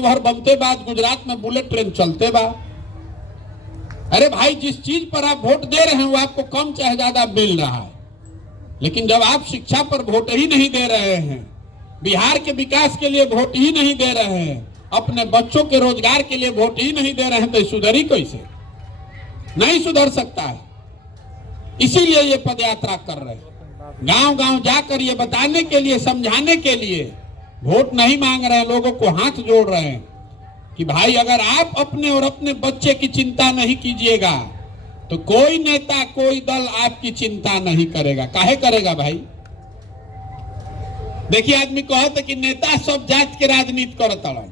Flyover बनते बाद गुजरात में बुलेट ट्रेन चलते बा। अरे भाई, जिस चीज पर आप वोट दे रहे हैं वो आपको कम चाहे ज्यादा मिल रहा है, लेकिन जब आप शिक्षा पर वोट ही नहीं दे रहे हैं, बिहार के विकास के लिए वोट ही नहीं दे रहे हैं, अपने बच्चों के रोजगार के लिए वोट ही नहीं दे रहे हैं, तो सुधरी कैसे? नहीं सुधर सकता है। इसीलिए ये पदयात्रा कर रहे हैं, गांव गांव जाकर ये बताने के लिए, समझाने के लिए, वोट नहीं मांग रहे हैं, लोगों को हाथ जोड़ रहे हैं कि भाई अगर आप अपने और अपने बच्चे की चिंता नहीं कीजिएगा तो कोई नेता, कोई दल आपकी चिंता नहीं करेगा। काहे करेगा भाई? देखिए, आदमी कहते कि नेता सब जात के राजनीति करता है।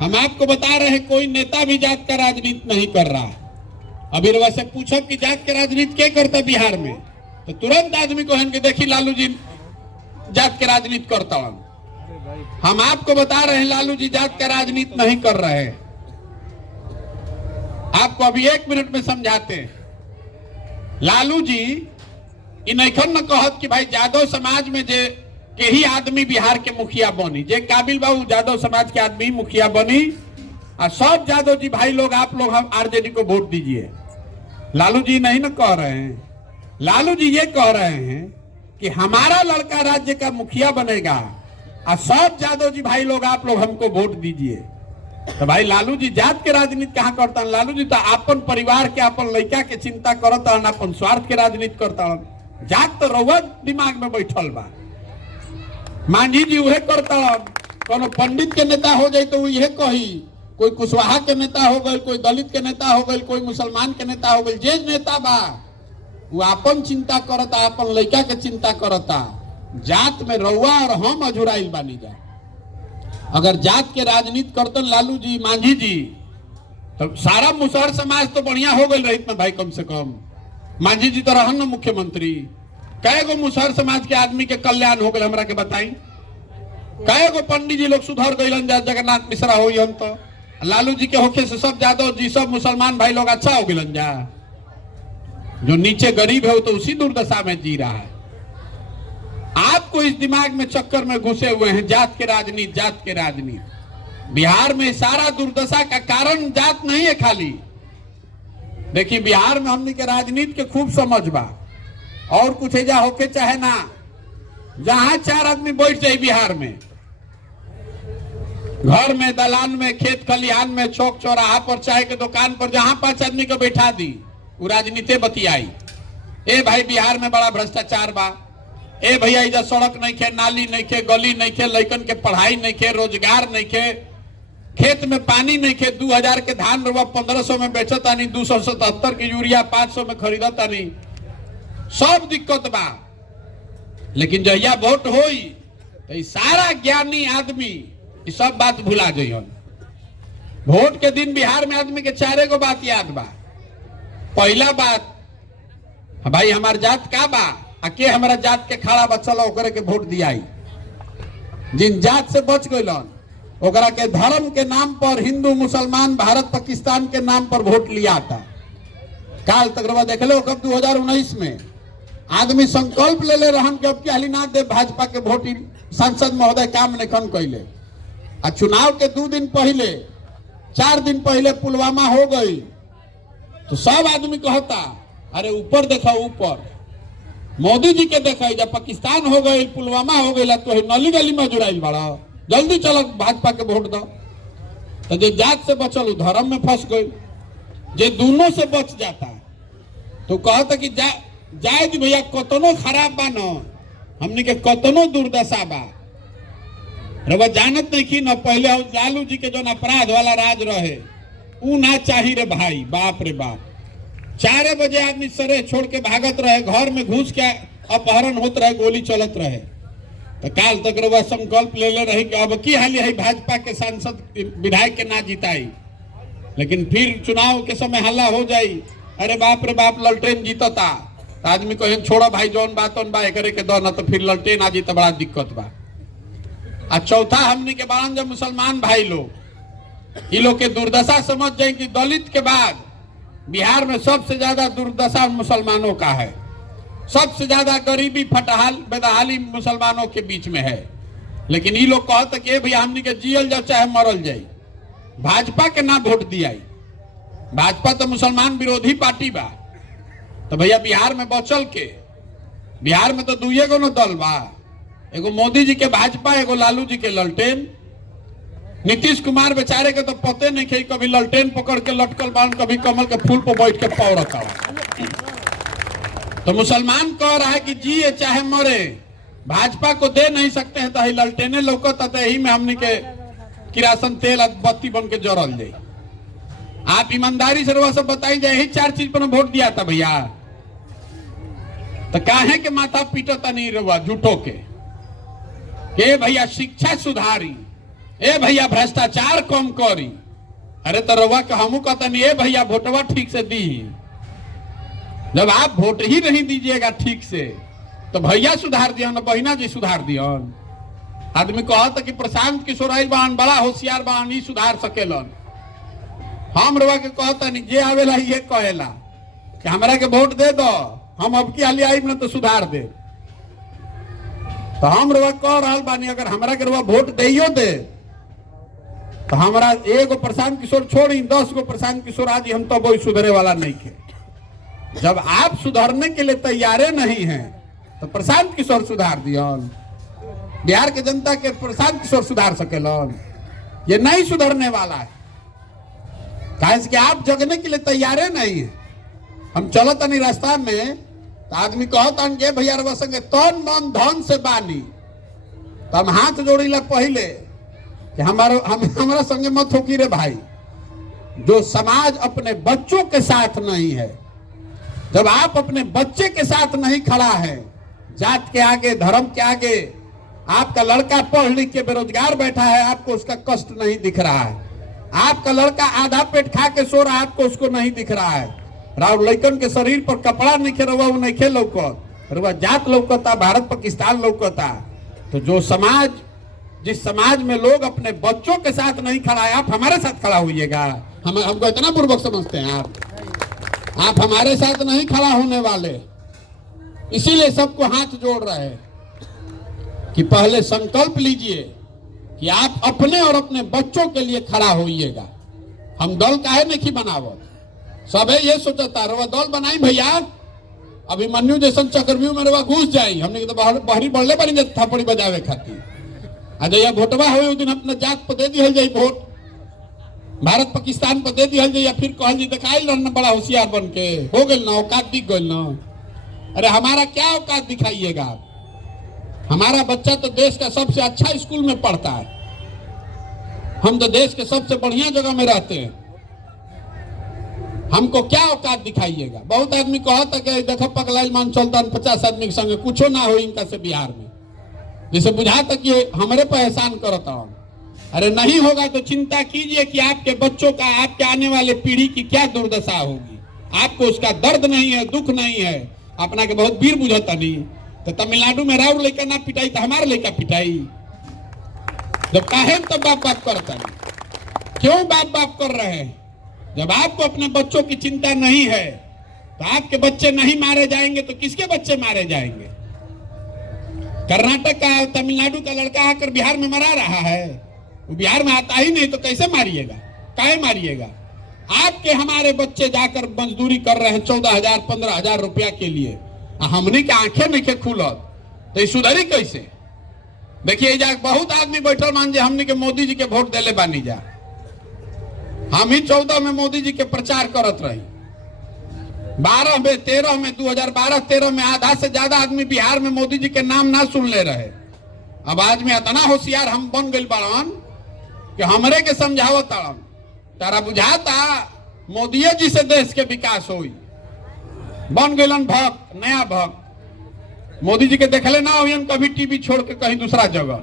हम आपको बता रहे हैं कोई नेता भी जात का राजनीति नहीं कर रहा है। अभी वैसे पूछो कि जात के राजनीति क्या करता बिहार में, तो तुरंत आदमी को कि देखिए लालू जी जात के राजनीति करता है। हम आपको बता रहे हैं लालू जी जात का राजनीति नहीं कर रहे हैं। आपको अभी 1 मिनट में समझाते हैं। लालू जी इन न कहत कि भाई यादव समाज में जे के ही आदमी बिहार के मुखिया बनी, जे काबिल बाबू यादव समाज के आदमी मुखिया बनी, और सब यादव जी भाई लोग, आप लोग हम आरजेडी को वोट दीजिए। लालू जी नहीं न कह रहे हैं। लालू जी ये कह रहे हैं कि हमारा लड़का राज्य का मुखिया बनेगा और सब यादव जी भाई लोग, आप लोग हमको वोट दीजिए। तो भाई लालू जी जात के राजनीति कहाँ करता है? लालू जी तो अपन परिवार के, अपन लड़का के चिंता करता है, अपन स्वार्थ के राजनीति करता है। जात तो रउआ दिमाग में बैठल बा। मांझी जी उहे करता है, कोनो पंडित के नेता हो जाए तो यह कही, कोई कुशवाहा के नेता हो गए, कोई दलित के नेता हो गए, कोई मुसलमान के नेता हो गए, जे नेता बा वो अपन चिंता करता, अपन लड़का के चिंता करता। जात में रउआ और हम अझुराइल बानी जा। अगर जात के राजनीति करते लालू जी, मांझी जी, तो सारा मुसहर समाज तो बढ़िया हो गई रही ना भाई। कम से कम मांझी जी तो रहन न मुख्यमंत्री। कई गो मुसहर समाज के आदमी के कल्याण हो गए, हमरा के बताई। कई गो पंडित जी लोग सुधर गए, जगन्नाथ मिश्रा हो तो लालू जी के होखे से सब यादव जी, सब मुसलमान भाई लोग अच्छा हो गए। जा जो नीचे गरीब है वो तो उसी दुर्दशा में जी रहा है। आपको इस दिमाग में चक्कर में घुसे हुए हैं जात के राजनीति, जात के राजनीति। बिहार में सारा दुर्दशा का कारण जात नहीं है खाली। देखिए, बिहार में हमने के राजनीति के खूब समझ बा, और कुछ एजा होके चाहे ना, जहां 4 आदमी बैठ जाए बिहार में, घर में, दलान में, खेत खलिहान में, चौक चौराहा पर, चाय के दुकान पर, जहां 5 आदमी को बैठा दी, वो राजनीति बतियाई। ए भाई बिहार में बड़ा भ्रष्टाचार बा, ए भैया इधर सड़क नहीं खे, नाली नहीं खे, गली नहीं खे, लड़कन के पढ़ाई नहीं खे, रोजगार नहीं खे, खेत में पानी नहीं खे, 2000 के धान रुपया 1500 में बेचता नहीं, 277 की यूरिया 500 में खरीदता नहीं, सब दिक्कत बा। लेकिन जहिया वोट होई तो सारा ज्ञानी आदमी ये सब बात भुला जाइए। वोट के दिन बिहार में आदमी के 4 गो बात याद बा। पहला बात, भाई हमार जात का बा, के हमारा जात के खड़ा बचल ओकरे के वोट दियाई। जिन जात से बच गइलन ओकरा के धर्म के नाम पर, हिंदू मुसलमान भारत पाकिस्तान के नाम पर वोट लिया था। काल तक रवा देख लो, कब 2019 में आदमी संकल्प ले ले रहन कि अब के हाली ना दे भाजपा के वोट, सांसद महोदय काम निखन कैले। आ चुनाव के 2 दिन पहले, 4 दिन पहले पुलवामा हो गई, तो सब आदमी कहता अरे ऊपर देखा, ऊपर मोदी जी के देखा, जब पाकिस्तान हो गई, पुलवामा हो गई, तो नली गली में जुड़ाइल बड़ा, जल्दी चलो भाजपा के वोट दो। तो जो जात से बचल धर्म में फंस गई, जे दोनों से बच जाता तो कहता कि जाए दी भैया, कतनो खराब बा न, हमने के कतनो दुर्दशा बा, रवा जानत नहीं कि न पहले लालू जी के जो अपराध वाला राज रहे ऊ ना चाहिए रे भाई। बाप रे बाप, 4 बजे आदमी सरे छोड़ के भागत रहे, घर में घुस के अपहरण होत रहे, गोली चलत रहे। तो काल तक रवा संकल्प ले ले रही कि अब की हाली है भाजपा के सांसद विधायक के ना जिताई, लेकिन फिर चुनाव के समय हल्ला हो जाई, अरे बाप रे बाप ललटेन जीतता, तो आदमी को छोड़ो भाई जौन बात बा एकरे के दो, ना तो फिर ललटेन आ जीत, बड़ा दिक्कत बा। आ चौथा, हमने के बारन जब मुसलमान भाई लोग, ये लोग के दुर्दशा समझ जाए कि दलित के बाद बिहार में सबसे ज्यादा दुर्दशा मुसलमानों का है। सबसे ज्यादा गरीबी, फटहाल, बेदहाली मुसलमानों के बीच में है। लेकिन ये लोग कहते कि भैया हमने के जियल जाओ चाहे मरल जाए, भाजपा के ना वोट दिया। भाजपा तो मुसलमान विरोधी पार्टी बा। तो भैया बिहार में बचल के, बिहार में तो दुए गो न दल बा, एगो मोदी जी के भाजपा, एगो लालू जी के ललटेन। नीतीश कुमार बेचारे के तो पते नहीं कि कभी ललटेन पकड़ के लटकल बान, कभी कमल के फूल पर बैठ के पाव रखा। तो मुसलमान कह रहा है कि जिए चाहे मरे, भाजपा को दे नहीं सकते हैं। तो ललटेने लौकता तो यही में हमने के किरासन तेल बत्ती बन के जरल जाए। आप ईमानदारी से रवा सब बताई जाए, यही 4 चीज पर वोट दिया था भैया। तो काहे के माथा पीटता नहीं रवा झूठो के भैया शिक्षा सुधारी, ए भैया भ्रष्टाचार कम करी। अरे तो रवा का हमू कहता नहीं, ए भैया वोटवा ठीक से दी। जब आप वोट ही नहीं दीजिएगा ठीक से तो भैया सुधार दिया ना, बहिना जी सुधार दिया। आदमी कहता कि प्रशांत किशोर बान बड़ा होशियार बान, ई सुधार सकेलन। हम रवा के कहता नहीं, जे आवेला ये कहेला कि हमरा के वोट दे दो, हम अब की हाली आई ना तो सुधार दे। तो हम रवा कह रहा बानी, अगर हमरा के रवा वोट दियो दे तो हमारा एगो प्रशांत किशोर छोड़ी 10 गो प्रशांत किशोर आज हम तो वही सुधरे वाला नहीं के। जब आप सुधरने के लिए तैयारे नहीं हैं तो प्रशांत किशोर सुधार दिया। बिहार के जनता के प्रशांत किशोर सुधार सकेलन? ये नहीं सुधरने वाला है। काहे कि आप जगने के लिए तैयारे नहीं है। हम चलत नहीं रास्ता में तो आदमी कहता के भैया रवा संगे तन मन धन से बानी, तो हम हाथ जोड़ी ला पहले कि हमारा संगे मत हो कि रे भाई। जो समाज अपने बच्चों के साथ नहीं है, जब आप अपने बच्चे के साथ नहीं खड़ा है, जात के आगे धर्म के आगे, आपका लड़का पढ़ लिख के बेरोजगार बैठा है, आपको उसका कष्ट नहीं दिख रहा है। आपका लड़का आधा पेट खा के सो रहा है, आपको उसको नहीं दिख रहा है। राव लड़कन के शरीर पर कपड़ा नहीं खे रहा, वो नहीं खे लौकत, जात लौकता, भारत पाकिस्तान लौकता। तो जो समाज, जिस समाज में लोग अपने बच्चों के साथ नहीं खड़ा है, आप हमारे साथ खड़ा होइएगा। हमको इतना पूर्वक समझते हैं आप हमारे साथ नहीं खड़ा होने वाले। इसीलिए सबको हाथ जोड़ रहे हैं कि पहले संकल्प लीजिए कि आप अपने और अपने बच्चों के लिए खड़ा होइएगा। हम दल काहे नहीं बनावत, सबे ये सोचता रवा दल बनाई भैया, अभिमन्यु जैसन चक्रव्यूह में रवा घुस जाई, हमने तो बहरी बढ़ले बनी थप्पड़ी बजावे खातिर। आज या वोटवा हो उस दिन अपना जात पर दे दिहल जाई, वोट भारत पाकिस्तान पर दे दिहल जाई, या फिर कहल जी दिखाई रहना बड़ा होशियार बन के हो गए ना, औकात दिख गई ना। अरे हमारा क्या औकात दिखाइएगा? हमारा बच्चा तो देश का सबसे अच्छा स्कूल में पढ़ता है, हम तो देश के सबसे बढ़िया जगह में रहते हैं, हमको क्या औकात दिखाइएगा? बहुत आदमी कहता कि देखो पगलाइल मान चलता 50 आदमी के संगे कुछो ना हो इनका से बिहार में, जैसे बुझाता कि हमारे पर एहसान करता हूं। अरे नहीं होगा तो चिंता कीजिए कि आपके बच्चों का, आपके आने वाले पीढ़ी की क्या दुर्दशा होगी। आपको उसका दर्द नहीं है, दुख नहीं है, अपना के बहुत वीर बुझता नहीं। तो तमिलनाडु में राउर लेकर ना पिटाई तो हमारे लेकर पिटाई। जब काहे तो बाप बाप करता नहीं, क्यों बाप बाप कर रहे हैं? जब आपको अपने बच्चों की चिंता नहीं है तो आपके बच्चे नहीं मारे जाएंगे तो किसके बच्चे मारे जाएंगे? कर्नाटक का, तमिलनाडु का लड़का आकर बिहार में मरा रहा है, वो बिहार में आता ही नहीं तो कैसे मारिएगा? काहे मारिएगा? आपके हमारे बच्चे जाकर मजदूरी कर रहे हैं 14,000 15,000 रुपया के लिए, हमने के आंखें नहीं के खुलत, तो ये सुधरी कैसे? देखिए जा बहुत आदमी बैठल मान जे हमने के मोदी जी के वोट देले बानी जा। हम ही 14 में मोदी जी के प्रचार करत रही, 12 में 13 में 2012-13 में आधा से ज्यादा आदमी बिहार में मोदी जी के नाम ना सुन ले रहे। अब आज में इतना होशियार हम बन गए बड़न कि हमरे के समझावत तारन, तारा बुझाता मोदी जी से देश के विकास होई। बन गलन भक्त, नया भक्त। मोदी जी के देखले ना हो कभी टीवी छोड़ के कहीं दूसरा जगह,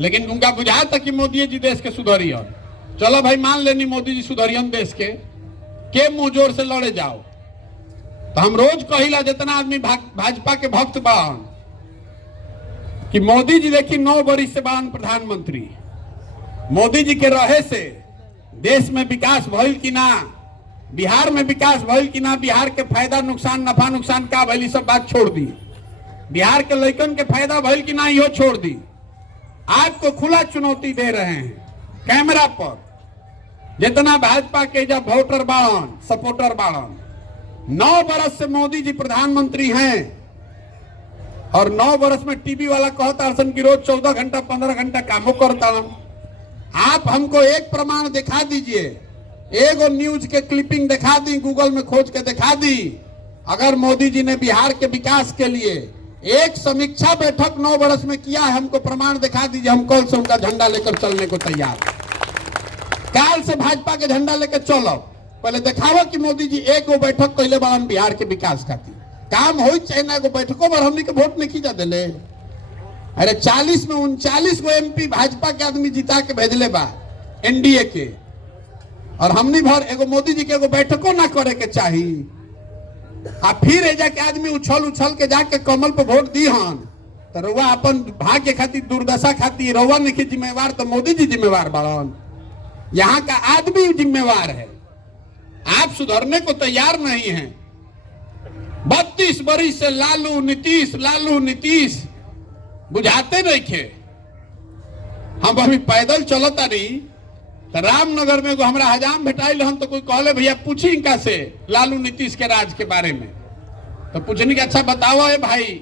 लेकिन उनका बुझाता कि मोदी जी देश के सुधरियन। चलो भाई मान लेनी मोदी जी सुधरियन देश के मुंह जोर से लड़े जाओ। तो हम रोज कहिला जितना आदमी भाजपा के भक्त बान कि मोदी जी देखी 9 वर्ष से बान प्रधानमंत्री, मोदी जी के रहे से देश में विकास भइल कि ना, बिहार में विकास भइल कि ना, बिहार के फायदा नुकसान नफा नुकसान का भइल सब बात छोड़ दी, बिहार के लड़कन के फायदा भइल कि ना यो छोड़ दी। आपको खुला चुनौती दे रहे हैं कैमरा पर जितना भाजपा के जब वोटर बाड़न सपोर्टर बाड़न, 9 बरस से मोदी जी प्रधानमंत्री हैं और 9 बरस में टीवी वाला कहता सन कि रोज 14 घंटा 15 घंटा कामों करता। आप हमको एक प्रमाण दिखा दीजिए, एगो न्यूज के क्लिपिंग दिखा दी, गूगल में खोज के दिखा दी, अगर मोदी जी ने बिहार के विकास के लिए एक समीक्षा बैठक 9 बरस में किया है, हमको प्रमाण दिखा दीजिए। हम कल से उनका झंडा लेकर चलने को तैयार, काल से भाजपा के झंडा लेकर चलो। पहले दिखावा कि मोदी जी एक गो बैठक कैले बारन बिहार के विकास खातिर, काम हो चाहे ना गो बैठकों पर हमने के वोट नहीं खींचा दिले। अरे 40 में 39 गो एमपी भाजपा के आदमी जिता के भेजले बा एनडीए के, और हमनी भर एगो मोदी जी के एगो बैठकों ना करे के चाहिए। आ फिर एजा के आदमी उछल उछल के जाके कमल पे वोट दी हन, तो रउआ अपन भाग्य खातिर दुर्दशा खातिर रउआ नहीं जिम्मेवार, तो मोदी जी जिम्मेवार बाड़न। यहाँ का आदमी जिम्मेवार है, आप सुधरने को तैयार नहीं हैं। 32 बरिस से लालू नीतीश बुझाते नहीं थे। हम अभी पैदल चलता रही तो रामनगर में हमरा हजाम भेटाइल हन, तो कोई कहले भैया पूछी इनका से लालू नीतीश के राज के बारे में। तो पूछने के अच्छा बताओ है भाई,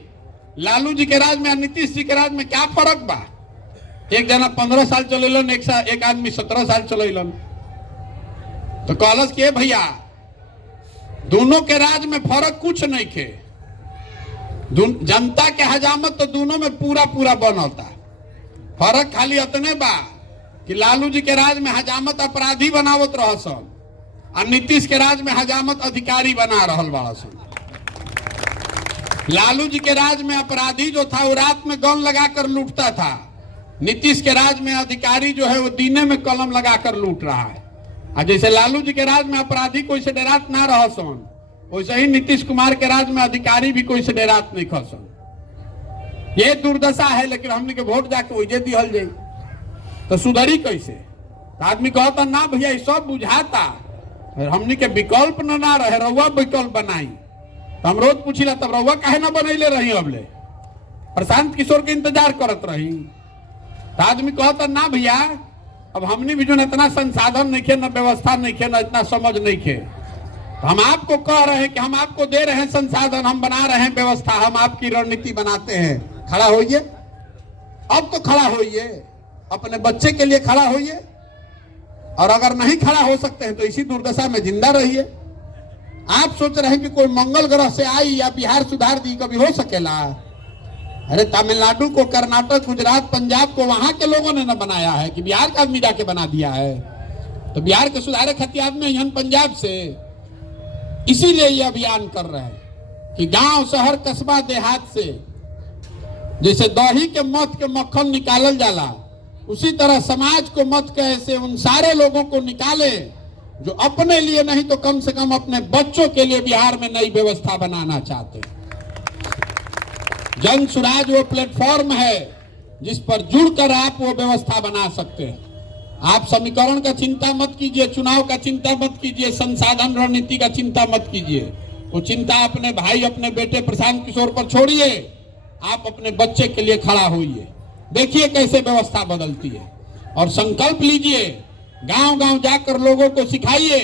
लालू जी के राज में और नीतीश जी के राज में क्या फर्क बा? एक जना 15 साल चलेलन, एक आदमी 17 साल चलेलन। तो कहलस कि भैया दोनों के राज में फर्क कुछ नहीं थे, जनता के हजामत तो दोनों में पूरा पूरा बनता। फर्क खाली इतने बा कि लालू जी के राज में हजामत अपराधी बनावत रहसन और नीतीश के राज में हजामत अधिकारी बना रहल बाड़सन। लालू जी के राज में अपराधी जो था वो रात में गन लगाकर लूटता था, नीतीश के राज में अधिकारी जो है वो दीने में कलम लगाकर लूट रहा है। और जैसे लालू जी के राज में अपराधी कोई से डरात ना रहसन, वैसे ही नीतीश कुमार के राज में अधिकारी भी कोई से डरात नहीं खसन। ये दुर्दशा है, लेकिन हमने के वोट जाके वही दिहल जाई तो सुधरी कैसे? तो आदमी कहता ना भैया ये सब बुझाता, हमने के विकल्प ना रहे, रउआ विकल्प बनाई। तो हम रोज पूछिला तब रउआ काहे ना बनैले रही, अबले प्रशांत किशोर के इंतजार करत रही। तो आदमी कहता ना भैया अब हमने भी जो इतना संसाधन नहीं खे, न व्यवस्था नहीं खे, न इतना समझ नहीं खे। तो हम आपको कह रहे हैं कि हम आपको दे रहे हैं संसाधन, हम बना रहे हैं व्यवस्था, हम आपकी रणनीति बनाते हैं, खड़ा होइए। अब तो खड़ा होइए, अपने बच्चे के लिए खड़ा होइए, और अगर नहीं खड़ा हो सकते हैं तो इसी दुर्दशा में जिंदा रहिए। आप सोच रहे हैं कि कोई मंगल ग्रह से आई या बिहार सुधार दी, कभी हो सकेला? अरे तमिलनाडु को, कर्नाटक, गुजरात, पंजाब को वहां के लोगों ने न बनाया है कि बिहार का आदमी जाके बना दिया है। तो बिहार के सुधारे खातिर आदमी यहाँ पंजाब से, इसीलिए ये अभियान कर रहे हैं कि गांव शहर कस्बा देहात से जैसे दही के मत के मक्खन निकालल जाला, उसी तरह समाज को मत के ऐसे उन सारे लोगों को निकाले जो अपने लिए नहीं तो कम से कम अपने बच्चों के लिए बिहार में नई व्यवस्था बनाना चाहते हैं। जन सुराज वो प्लेटफॉर्म है जिस पर जुड़कर आप वो व्यवस्था बना सकते हैं। आप समीकरण का चिंता मत कीजिए, चुनाव का चिंता मत कीजिए, संसाधन रणनीति का चिंता मत कीजिए। वो चिंता अपने भाई, अपने बेटे प्रशांत किशोर पर छोड़िए, आप अपने बच्चे के लिए खड़ा होइए। देखिए कैसे व्यवस्था बदलती है, और संकल्प लीजिए, गांव गांव जाकर लोगों को सिखाइए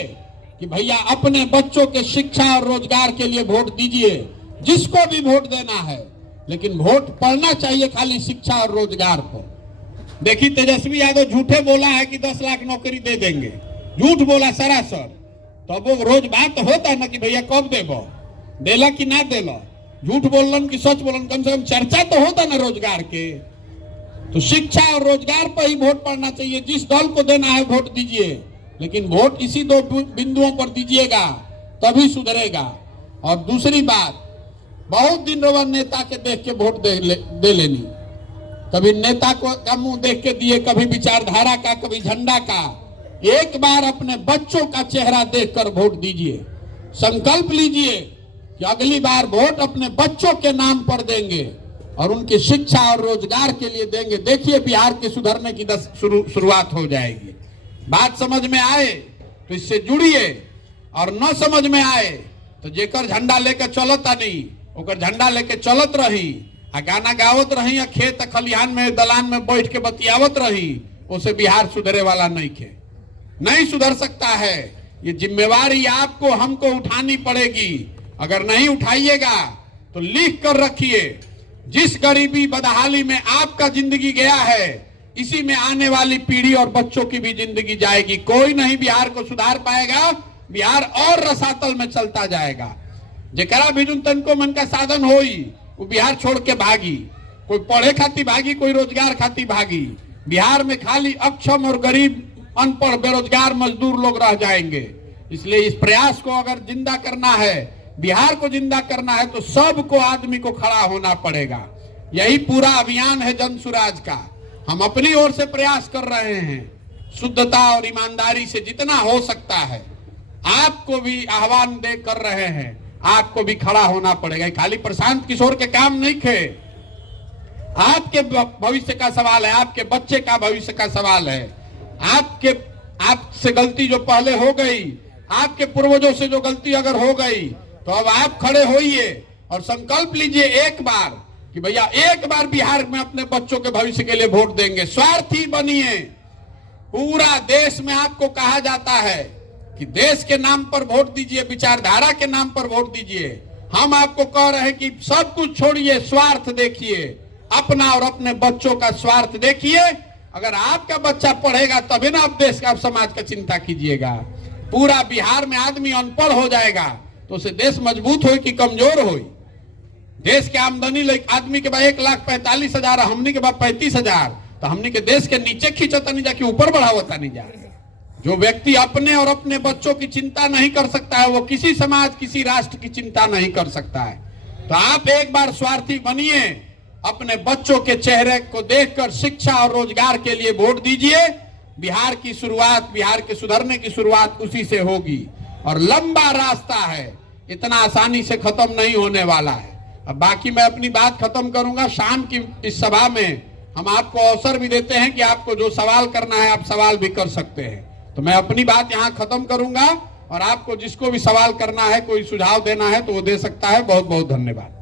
कि भैया अपने बच्चों के शिक्षा और रोजगार के लिए वोट दीजिए। जिसको भी वोट देना है, लेकिन वोट पड़ना चाहिए खाली शिक्षा और रोजगार पर। देखिए तेजस्वी यादव झूठे बोला है कि 10 लाख नौकरी दे देंगे, झूठ बोला सरासर। तो अब वो रोज बात होता ना कि भैया कब देबो, देला कि ना देला, झूठ बोलन कि सच बोलन, कम से कम चर्चा तो होता ना रोजगार के। तो शिक्षा और रोजगार पर ही वोट पड़ना चाहिए। जिस दल को देना है वोट दीजिए, लेकिन वोट इसी 2 बिंदुओं पर दीजिएगा, तभी सुधरेगा। और दूसरी बात, बहुत दिन रोज नेता के देख के वोट दे लेनी, कभी नेता को का मुंह देख के दिए, कभी विचारधारा का, कभी झंडा का। एक बार अपने बच्चों का चेहरा देखकर वोट दीजिए। संकल्प लीजिए कि अगली बार वोट अपने बच्चों के नाम पर देंगे और उनकी शिक्षा और रोजगार के लिए देंगे। देखिए बिहार के सुधरने की शुरुआत हो जाएगी। बात समझ में आए तो इससे जुड़िए, और न समझ में आए तो जेकर झंडा लेकर चलता नहीं, ओकर झंडा लेके चलत रही, आ गाना गावत रही, या खेत खलिहान में दलान में बैठ के बतियावत रही, उसे बिहार सुधरे वाला नहीं खे। नहीं सुधर सकता है। ये जिम्मेवारी आपको हमको उठानी पड़ेगी। अगर नहीं उठाइएगा तो लिख कर रखिए, जिस गरीबी बदहाली में आपका जिंदगी गया है, इसी में आने वाली पीढ़ी और बच्चों की भी जिंदगी जाएगी। कोई नहीं बिहार को सुधार पाएगा, बिहार और रसातल में चलता जाएगा। जेकरा भी जुन तनको मन का साधन होई वो बिहार छोड़ के भागी, कोई पढ़े खाती भागी, कोई रोजगार खाती भागी। बिहार में खाली अक्षम और गरीब, अनपढ़, बेरोजगार मजदूर लोग रह जाएंगे। इसलिए इस प्रयास को अगर जिंदा करना है, बिहार को जिंदा करना है, तो सबको आदमी को खड़ा होना पड़ेगा। यही पूरा अभियान है जन सुराज का। हम अपनी ओर से प्रयास कर रहे हैं, शुद्धता और ईमानदारी से जितना हो सकता है। आपको भी आह्वान दे कर रहे हैं, आपको भी खड़ा होना पड़ेगा। खाली प्रशांत किशोर के काम नहीं थे, आपके भविष्य का सवाल है, आपके बच्चे का भविष्य का सवाल है। आपसे गलती जो पहले हो गई, आपके पूर्वजों से जो गलती अगर हो गई, तो अब आप खड़े होइए और संकल्प लीजिए एक बार कि भैया एक बार बिहार में अपने बच्चों के भविष्य के लिए वोट देंगे। स्वार्थी बनिए। पूरा देश में आपको कहा जाता है कि देश के नाम पर वोट दीजिए, विचारधारा के नाम पर वोट दीजिए। हम आपको कह रहे हैं कि सब कुछ छोड़िए, स्वार्थ देखिए, अपना और अपने बच्चों का स्वार्थ देखिए। अगर आपका बच्चा पढ़ेगा तभी ना आप देश का, आप समाज का चिंता कीजिएगा। पूरा बिहार में आदमी अनपढ़ हो जाएगा तो उसे देश मजबूत हो कि कमजोर हो। देश के आमदनी आदमी के बाद 1,45,000, हमनी के बाद 35,000, तो हमनी के देश के नीचे खींचता नहीं जा कि ऊपर बढ़ावता नहीं जा। जो व्यक्ति अपने और अपने बच्चों की चिंता नहीं कर सकता है, वो किसी समाज, किसी राष्ट्र की चिंता नहीं कर सकता है। तो आप एक बार स्वार्थी बनिए, अपने बच्चों के चेहरे को देखकर शिक्षा और रोजगार के लिए वोट दीजिए। बिहार की शुरुआत, बिहार के सुधरने की शुरुआत उसी से होगी और लंबा रास्ता है, इतना आसानी से खत्म नहीं होने वाला है। अब बाकी मैं अपनी बात खत्म करूंगा। शाम की इस सभा में हम आपको अवसर भी देते हैं कि आपको जो सवाल करना है आप सवाल भी कर सकते हैं। तो मैं अपनी बात यहाँ खत्म करूंगा और आपको जिसको भी सवाल करना है, कोई सुझाव देना है तो वो दे सकता है। बहुत बहुत धन्यवाद।